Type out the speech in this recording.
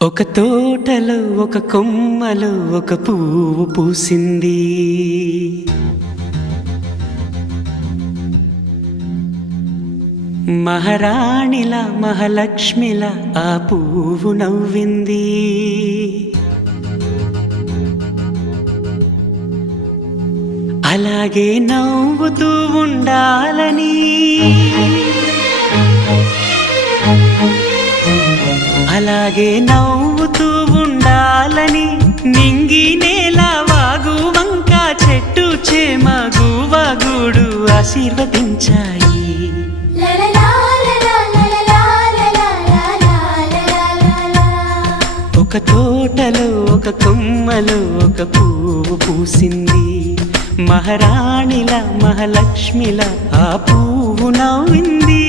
ఒక తోటలో ఒక కొమ్మలో ఒక పువ్వు పూసింది. మహారాణిలా మహాలక్ష్మిలా ఆ పువ్వు నవ్వింది. అలాగే నవ్వుతూ ఉండాలని, అలాగే నవ్వుతూ ఉండాలని నింగి నేల వాగు వంక చెట్టు చేమ గువగూడు ఆశీర్వదించాయి. ఒక తోటలో ఒక కొమ్మలో ఒక పువ్వు పూసింది. మహారాణిలా మహాలక్ష్మిలా ఆ పువ్వు నవ్వింది.